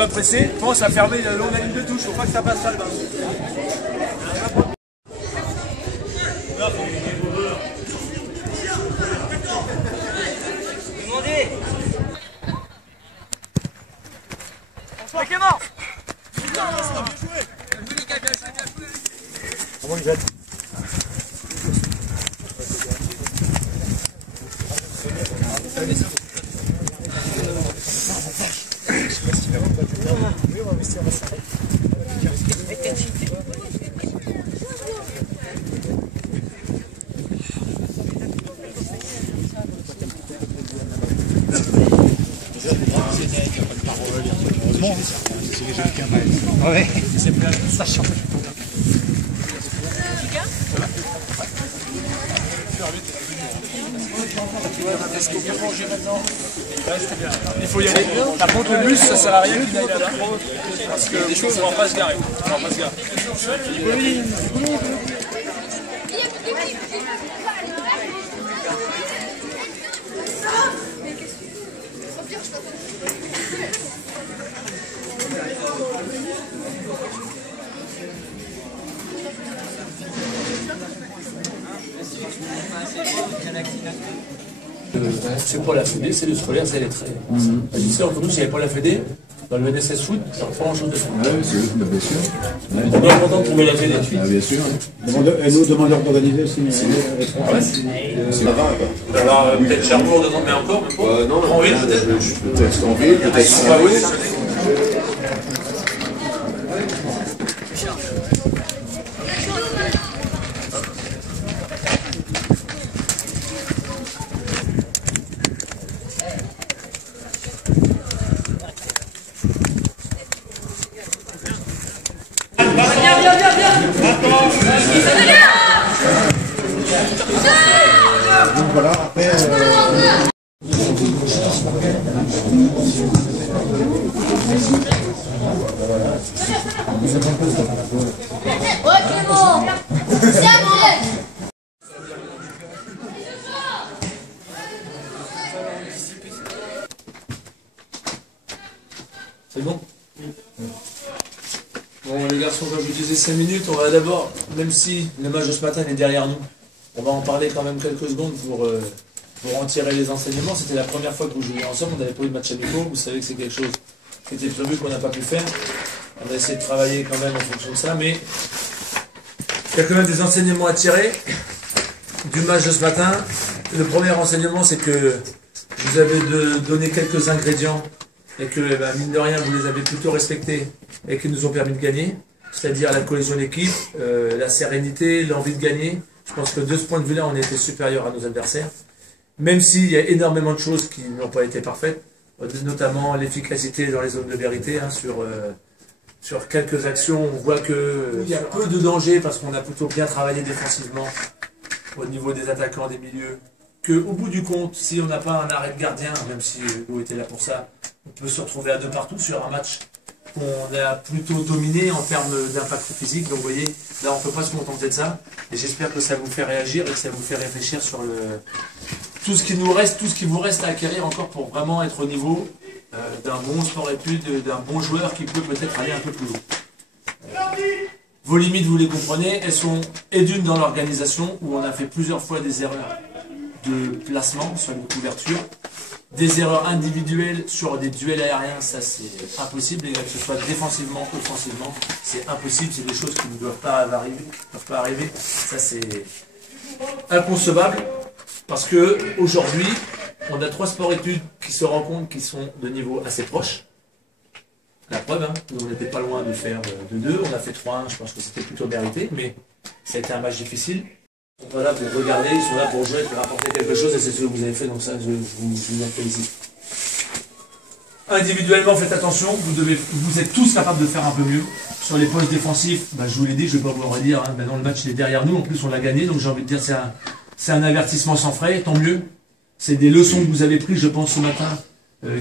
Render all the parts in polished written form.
vas presser, pense à fermer le long de la ligne de touche, faut pas que ça passe là. Demandez. Comment il jette? Ouais, c'est bien, ça change. Il faut y aller. Par contre, le bus, ça sert à rien qu'il aille là. Parce que des choses, on va pas se garer. On va pas se garer. C'est pas la Fédé, c'est le scolaire, c'est les traits. Tu sais, entre nous, s'il n'y avait pas la Fédé, dans le VDSS foot, ça ne pas grand-chose de faire. Ah oui, c'est bien sûr. On est bien content de trouver la Fédé. Ah, bien sûr. Et nous, demandeurs d'organiser aussi. Ça va, alors peut-être Cherbourg dedans, mais encore, mais pas. Non, en ville, peut-être. Peut-être en ville, peut-être en ville. Donc voilà, après... C'est bon? Bon les garçons, comme je vous disais 5 minutes, on va d'abord, même si le match de ce matin est derrière nous, on va en parler quand même quelques secondes pour en tirer les enseignements. C'était la première fois que vous jouiez ensemble, on n'avait pas eu de match amicaux, vous savez que c'est quelque chose qui était prévu qu'on n'a pas pu faire. On a essayé de travailler quand même en fonction de ça, mais il y a quand même des enseignements à tirer du match de ce matin. Le premier enseignement, c'est que vous avez donné quelques ingrédients et que, mine de rien, vous les avez plutôt respectés et qui nous ont permis de gagner, c'est-à-dire la cohésion d'équipe, la sérénité, l'envie de gagner. Je pense que de ce point de vue-là, on a été supérieur à nos adversaires, même s'il y a énormément de choses qui n'ont pas été parfaites, notamment l'efficacité dans les zones de vérité, hein, sur quelques actions, on voit qu'il y a peu de danger parce qu'on a plutôt bien travaillé défensivement au niveau des attaquants, des milieux, qu'au bout du compte, si on n'a pas un arrêt de gardien, même si vous était là pour ça, on peut se retrouver à 2 partout sur un match qu'on a plutôt dominé en termes d'impact physique. Donc vous voyez, là on ne peut pas se contenter de ça. Et j'espère que ça vous fait réagir et que ça vous fait réfléchir sur tout ce qui nous reste, tout ce qui vous reste à acquérir encore pour vraiment être au niveau d'un bon sport-études, d'un bon joueur qui peut peut-être aller un peu plus haut. Vos limites, vous les comprenez, elles sont d'une dans l'organisation où on a fait plusieurs fois des erreurs de placement sur une couverture, des erreurs individuelles sur des duels aériens, ça c'est impossible, et que ce soit défensivement, offensivement, c'est impossible, c'est des choses qui ne doivent pas arriver, ça c'est inconcevable, parce que aujourd'hui, on a 3 sports-études qui se rencontrent, qui sont de niveau assez proche. La preuve, hein, nous on n'était pas loin de faire de 2, on a fait 3-1, je pense que c'était plutôt mérité, mais ça a été un match difficile. Ils sont pas là pour regarder, ils sont là pour jouer, pour apporter quelque chose, et c'est ce que vous avez fait, donc ça, je vous en félicite. Individuellement, faites attention, vous êtes tous capables de faire un peu mieux. Sur les postes défensifs, je vous l'ai dit, je ne vais pas vous le redire, hein, maintenant le match il est derrière nous, en plus on l'a gagné, donc j'ai envie de dire c'est un avertissement sans frais, tant mieux. C'est des leçons que vous avez prises, je pense, ce matin,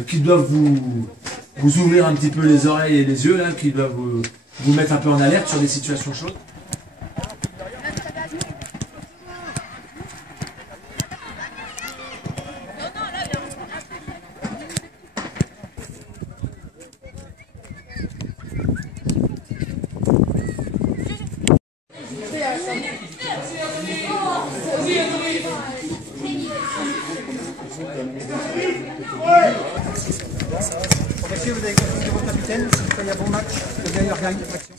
qui doivent vous ouvrir un petit peu les oreilles et les yeux, là, qui doivent vous mettre un peu en alerte sur des situations chaudes. action.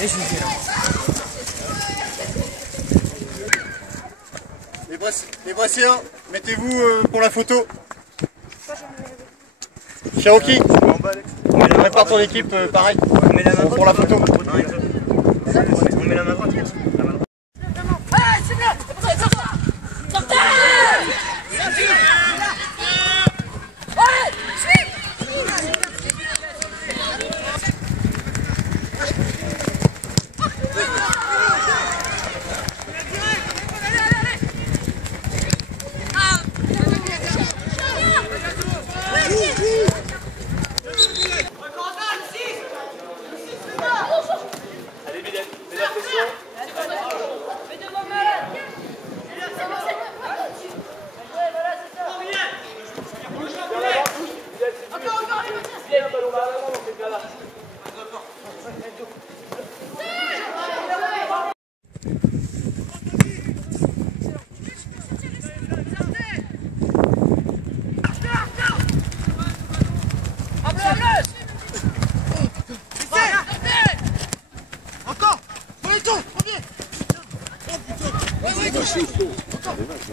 Et je suis là. Les Bressiens, mettez-vous pour la photo. Cherokee, prépare ton équipe pareil. Pour la photo. On met la main droite.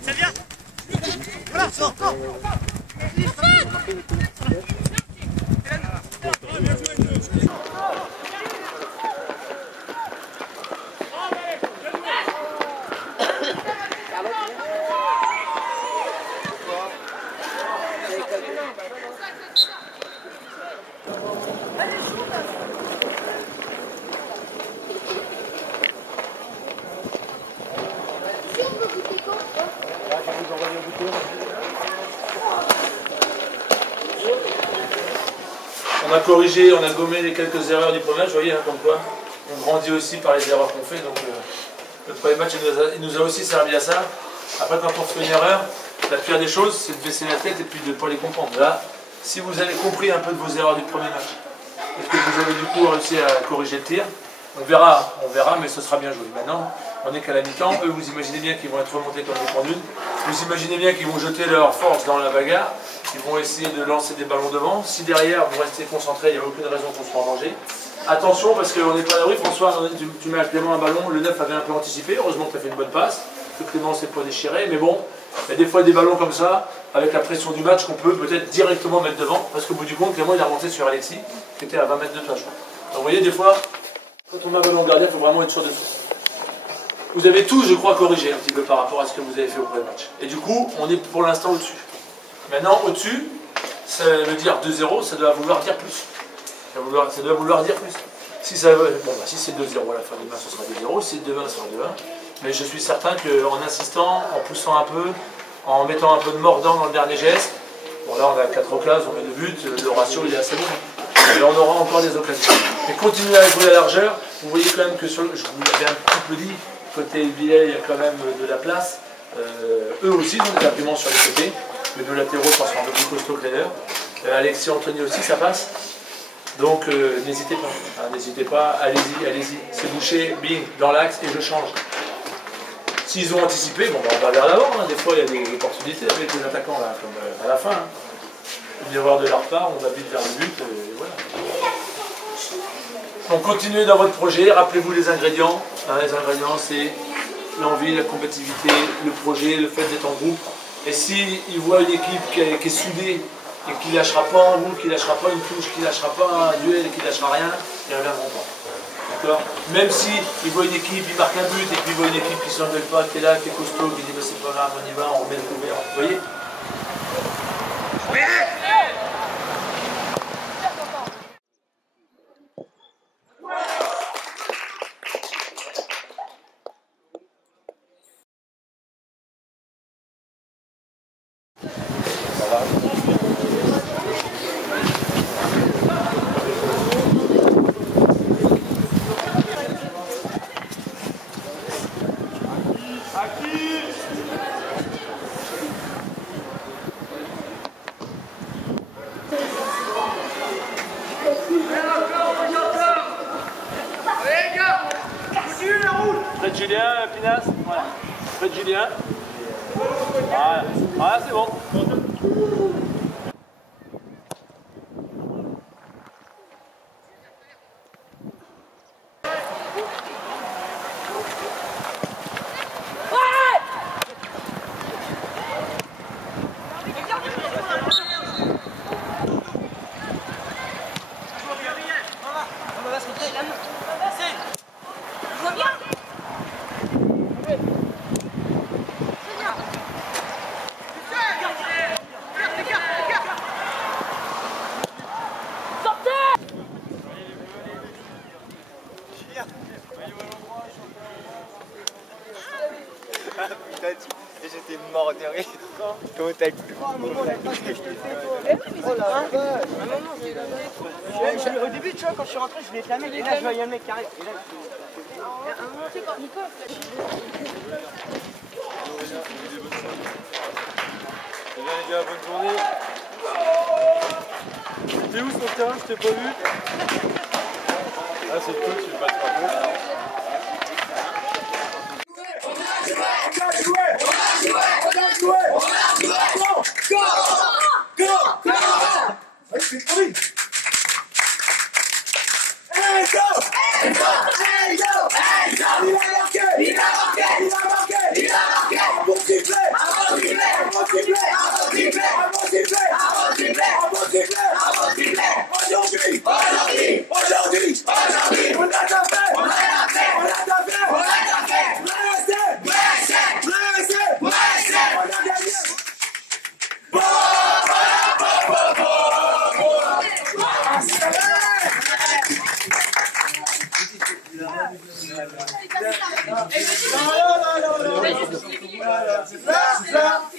Ça vient. Voilà, c'est encore. On a corrigé, on a gommé les quelques erreurs du premier match, vous voyez, hein, comme quoi on grandit aussi par les erreurs qu'on fait. Donc le premier match il nous a aussi servi à ça. Après, quand on fait une erreur, la pire des choses, c'est de baisser la tête et puis de ne pas les comprendre. Là, si vous avez compris un peu de vos erreurs du premier match, et que vous avez du coup réussi à corriger le tir, on verra, mais ce sera bien joué. Maintenant, on n'est qu'à la mi-temps. Eux, vous imaginez bien qu'ils vont être remontés comme des pendules. Vous imaginez bien qu'ils vont jeter leur force dans la bagarre. Ils vont essayer de lancer des ballons devant. Si derrière, vous restez concentré, il n'y a aucune raison qu'on soit en danger. Attention, parce qu'on n'est pas à l'abri. François, tu mets à Clément un ballon. Le 9 avait un peu anticipé. Heureusement que tu as fait une bonne passe. Que Clément s'est pas déchiré. Mais bon, il y a des fois des ballons comme ça, avec la pression du match, qu'on peut peut-être directement mettre devant. Parce qu'au bout du compte, Clément, il a remonté sur Alexis, qui était à 20 mètres de toi, je crois. Donc vous voyez, des fois, quand on a un ballon gardien, il faut vraiment être sûr de tout. Vous avez tous, je crois, corrigé un petit peu par rapport à ce que vous avez fait au premier match. Et du coup, on est pour l'instant au-dessus. Maintenant, au-dessus, ça veut dire 2-0, ça doit vouloir dire plus. Ça doit vouloir dire plus. Si, si c'est 2-0 à la fin du match, ce sera 2-0. Si c'est 2-1, ce sera 2-1. Mais je suis certain qu'en insistant, en poussant un peu, en mettant un peu de mordant dans le dernier geste, bon là on a 4 occasions, on met 2 buts, le ratio il est assez bon. Et on aura encore des occasions. Mais continuez à jouer à largeur. Vous voyez quand même que je vous l'avais un petit peu dit, côté billet, il y a quand même de la place. Eux aussi, ils ont des arguments sur les côtés. Les deux latéraux sont un peu plus costauds que les leurs. Alexis Anthony aussi, ça passe. Donc n'hésitez pas. Hein, n'hésitez pas, allez-y. C'est bouché, bing, dans l'axe et je change. S'ils ont anticipé, bon, on va vers l'avant. Hein. Des fois, il y a des opportunités avec les attaquants, là, comme à la fin. Hein. Il peut y avoir de leur part, on va vite vers le but. Et voilà. Donc continuez dans votre projet, rappelez-vous les ingrédients. Hein, les ingrédients, c'est l'envie, la compétitivité, le projet, le fait d'être en groupe. Et s'ils voient une équipe qui est soudée et qui ne lâchera pas un bout, qui ne lâchera pas une touche, qui ne lâchera pas un duel, qui ne lâchera rien, ils ne reviendront pas. D'accord ? Même s'ils voient une équipe, ils marquent un but, et puis ils voient une équipe qui ne s'engueule pas, qui est là, qui est costaud, qui dit bah, c'est pas grave, on y va, on remet le couvert. Vous voyez ? Faites Julien, Pinas, voilà. Faites Julien. Voilà, voilà c'est bon. mort de rire. Comment t'as cru? Au début, tu vois, quand je suis rentré, je l'ai flammé. Et là, je voyais le mec qui arrive. Et là, Bien les gars, bonne journée. T'es où sur le terrain? Je t'ai pas vu. Ah, c'est le coach, tu passes par gauche. C'est ça.